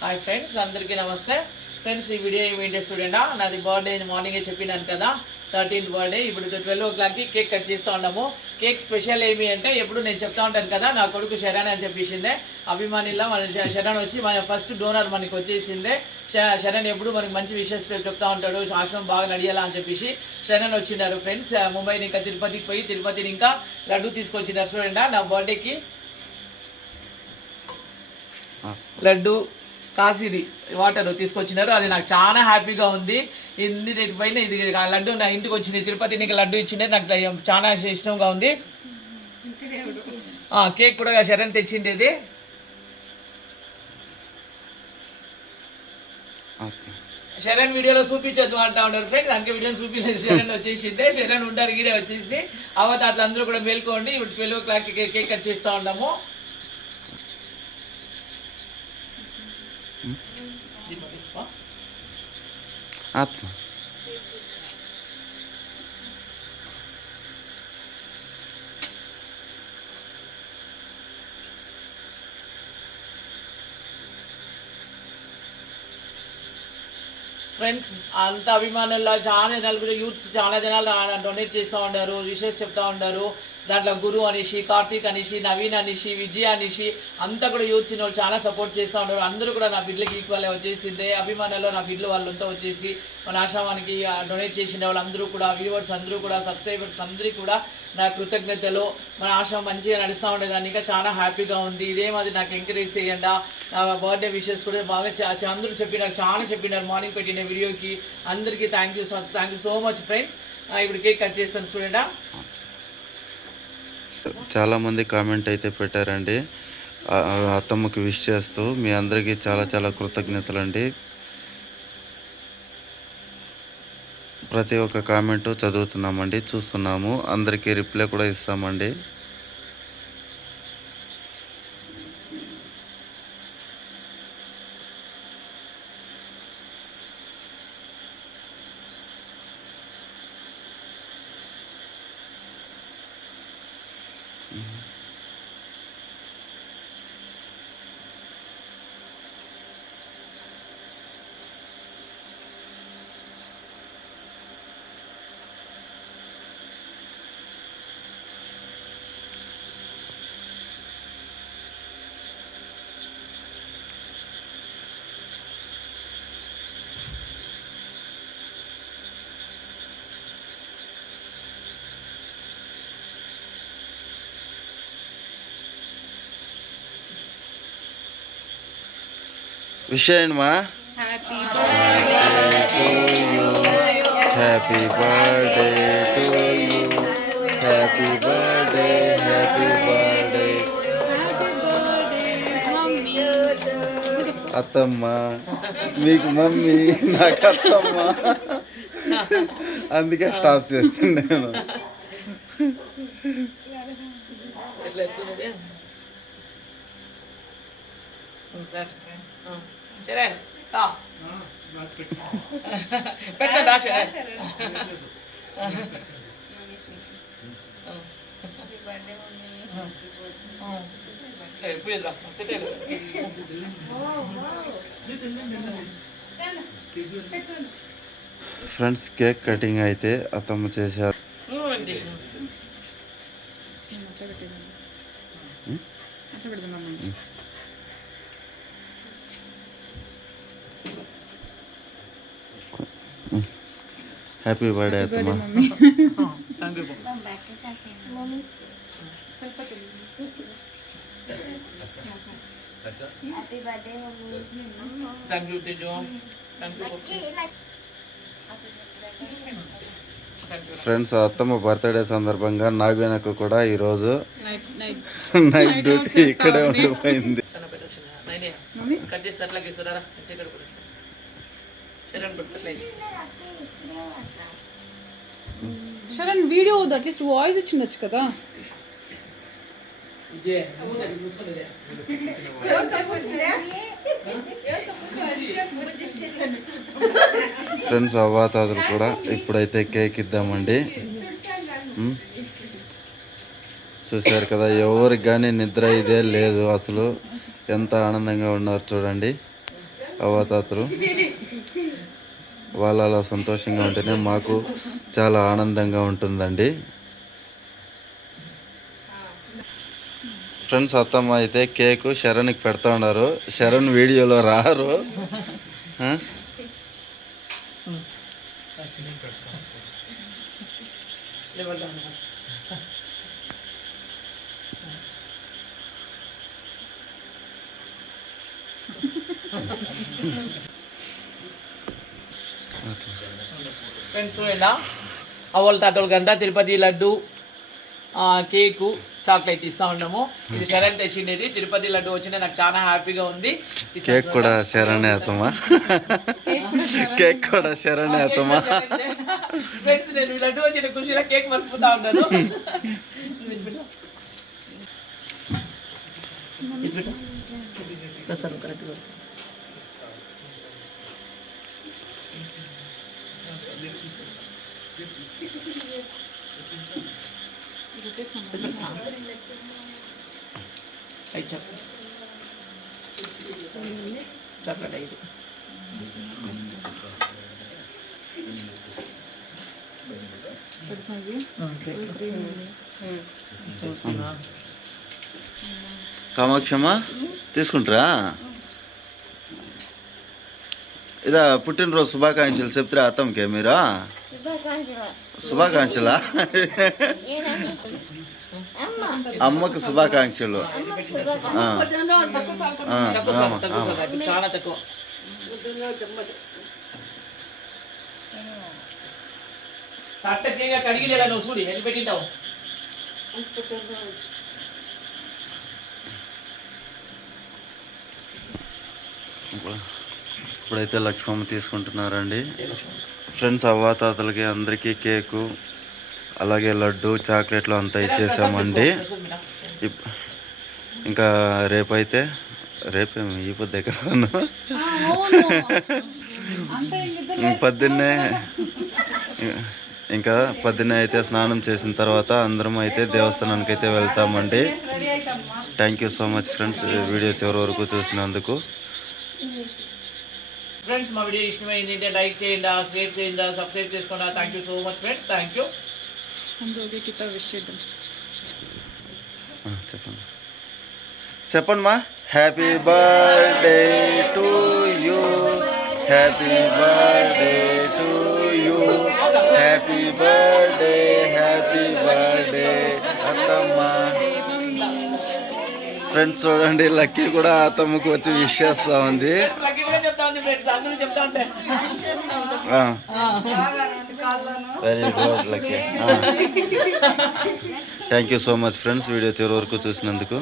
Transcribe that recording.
Hi friends అందరికీ నమస్తే. Friends ఈ వీడియో ఏమిటంటే స్టూడెంట్ నాది బర్త్డే మార్నింగే చెప్పినాను కదా. థర్టీన్త్ బర్త్డే ఇప్పుడు ట్వెల్వ్ ఓ క్లాక్కి కేక్ కట్ చేస్తూ ఉన్నాము. కేక్ స్పెషల్ ఏమి అంటే ఎప్పుడు నేను చెప్తా ఉంటాను కదా నా కొడుకు శరణ్ అని చెప్పేసిందే. అభిమానిలా మన శరణ్ వచ్చి మన ఫస్ట్ డోనర్ మనకి వచ్చేసిందే. శరణ్ ఎప్పుడు మనకి మంచి విషయస్ చెప్తా ఉంటాడు. ఆశ్రమం బాగా నడియాలా అని చెప్పేసి శరణ్ వచ్చినారు ఫ్రెండ్స్ ముంబైని ఇంకా తిరుపతికి పోయి తిరుపతిని ఇంకా లడ్డు తీసుకొచ్చినారు స్టూడెంట్ నా బర్త్డేకి లడ్డు కాసిది వాటర్ తీసుకొచ్చినారు. అది నాకు చాలా హ్యాపీగా ఉంది. ఇన్ని పైన ఇది లడ్డు నా ఇంటికి వచ్చింది. తిరుపతి నీకు లడ్డు ఇచ్చింది. నాకు చాలా ఇష్టంగా ఉంది. కేక్ కూడా శరణ్ తెచ్చింది ఇది. శరణ్ వీడియోలో చూపించొద్దు అంటా ఉన్నారు ఫ్రెండ్స్. అందుకే వీడియో చూపించలేదు. శరణ్ వచ్చేసింది. శరణ్ ఉంటారు గీడే వచ్చేసి. అవతాతలు అందరూ కూడా మేల్కోండి. ఇప్పుడు twelve o'clock cake cut చేస్తూ ఉన్నాము. आत्मा। ఫ్రెండ్స్ అంత అభిమానుల్లో చాలా జనాలు కూడా యూత్స్ చాలా జనాలు డొనేట్ చేస్తూ ఉన్నారు విషెస్ చెప్తా ఉన్నారు. దాంట్లో గురు అనేసి కార్తీక్ అనేసి నవీన్ అనేసి విజయ్ అనేసి అంతా కూడా యూత్స్ వాళ్ళు చాలా సపోర్ట్ చేస్తూ ఉన్నారు. అందరూ కూడా నా బిడ్డలకి ఈక్వల్ వచ్చేసిందే. అభిమానుల్లో నా బిడ్డలు వాళ్ళంతా వచ్చేసి మన ఆశ్రమానికి డొనేట్ చేసిన వాళ్ళందరూ కూడా వ్యూవర్స్ అందరూ కూడా సబ్స్క్రైబర్స్ అందరికీ కూడా నా కృతజ్ఞతలు. మన ఆశ్రమం మంచిగా నడుస్తూ ఉండేదాన్ని. ఇంకా చాలా హ్యాపీగా ఉంది. ఇదే మాది నాకు ఎంకరేజ్ చేయండి. నా బర్త్డే విషెస్ కూడా బాగా అందరూ చెప్పినారు. చాలా చెప్పినారు. మార్నింగ్ పెట్టిన వీడియోకి అందరికీ thank you thank you so much friends ఇప్పుడు కేక్ కట్ చేస్తాను చూడండి? చాలా మంది కామెంట్ అయితే పెట్టారండి. అత్తమ్మకి విష్ చేస్తూ మీ అందరికీ చాలా చాలా కృతజ్ఞతలు అండి ప్రతి ఒక్క కామెంటు చదువుతున్నామండి చూస్తున్నాము. అందరికీ రిప్లై కూడా ఇస్తామండి. విష్ చేయండి మా happy birthday to you happy birthday happy birthday అత్తమ్మ మీకు మమ్మీ నాకు అత్తమ్మ అందుకే స్టాప్ చేస్తాను నేను ఎట్లా సరే పెట్టండి ఆశ ఎప్పుడు సెట్ ఫ్రెండ్స్ కేక్ కటింగ్ అయితే అత్తమ్మ చేశారు. హ్యాపీ బర్త్డే అత్తమ్మ thank you happy birthday mummy thank you Teju thank you friends అత్తమ్మ బర్త్డే సందర్భంగా నాగేనకు కూడా ఈరోజు నైట్ డ్యూటీ ఇక్కడే ఉండిపోయింది. Saran video at least voice ఇచ్చిండొచ్చు కదా. విజయ్ నువ్వు దగ్గర కూర్చోలేదే ఫ్రెండ్స్ అవ్వాతాతలు కూడా ఇప్పుడైతే కేక్ ఇద్దామండి. చూశారు కదా ఎవరికి కానీ నిద్ర ఇదే లేదు అసలు. ఎంత ఆనందంగా ఉన్నారు చూడండి అవతాతలు వాళ్ళు అలా సంతోషంగా ఉంటేనే మాకు చాలా ఆనందంగా ఉంటుందండి. ఫ్రెండ్స్ అత్తమ్మ అయితే కేకు శరణ్కి పెడతా ఉన్నారు. శరణ్ వీడియోలో రారు. ఫ్రెండ్స్ చూడండి అవల తాతల గంధ తిరుపతి లడ్డు ఆ, కేకు చాక్లెట్ ఇస్తా ఉన్నాము. ఇది శరణ్ తెచ్చిండేది. తిరుపతి లడ్డు వచ్చింది. నాకు చాలా హ్యాపీగా ఉంది. ఈ కేక్ కూడా శరణే అత్తమ్మ. కేక్ కూడా శరణే అత్తమ్మ. ఫ్రెండ్స్ నేను ఈ లడ్డు వచ్చిన ఖుషిలో కేక్ మర్చిపోతా ఉన్నాను. ప్రసాదం కరెక్ట్గా ఐదు చెప్పు చాక్లెట్ ఐదు చూస్తున్నా కామాక్షమ్మ తీసుకుంటారా? ఇదా పుట్టినరోజు శుభాకాంక్షలు చెప్తారా అత్తమ్మకే మీరు? శుభాకాంక్షలు. శుభాకాంక్షలా? ఏనని అమ్మ అమ్మకు శుభాకాంక్షలు ఇప్పుడు ఇప్పుడైతే లక్ష్మమ్మ తీసుకుంటున్నారండి ఫ్రెండ్స్ అవ్వాతాతలకి అందరికీ కేకు అలాగే లడ్డు చాక్లెట్లు అంతా ఇచ్చేసామండి. ఇప్- ఇంకా రేపైతే రేపేమి? ఈ పొద్దే కదా పొద్దున్నే ఇంకా పొద్దున్నే అయితే స్నానం చేసిన తర్వాత అందరం అయితే దేవస్థానానికి అయితే వెళ్తామండి. Thank you so much friends video చివరి వరకు చూసినందుకు. ఫ్రెండ్స్ మా వీడియో ఇష్టమైంది అంటే లైక్ చేయండి షేర్ చేయండి సబ్స్క్రైబ్ చేసుకోండి thank you so much friends thank you అందరూ కిట్ట విష్ చేద్దాం. ఆ, చెప్పండి. చెప్పండి మా. Happy birthday to you happy birthday to you happy birthday happy birthday అత్తమ్మ. ఫ్రెండ్స్ చూడండి లక్కీ కూడా అత్తమ్మకు వచ్చి విష్ చేస్తా ఉంది. చెప్తా ఉంటే. Very good Lucky thank you so much friends video చివరి వరకు చూసినందుకు.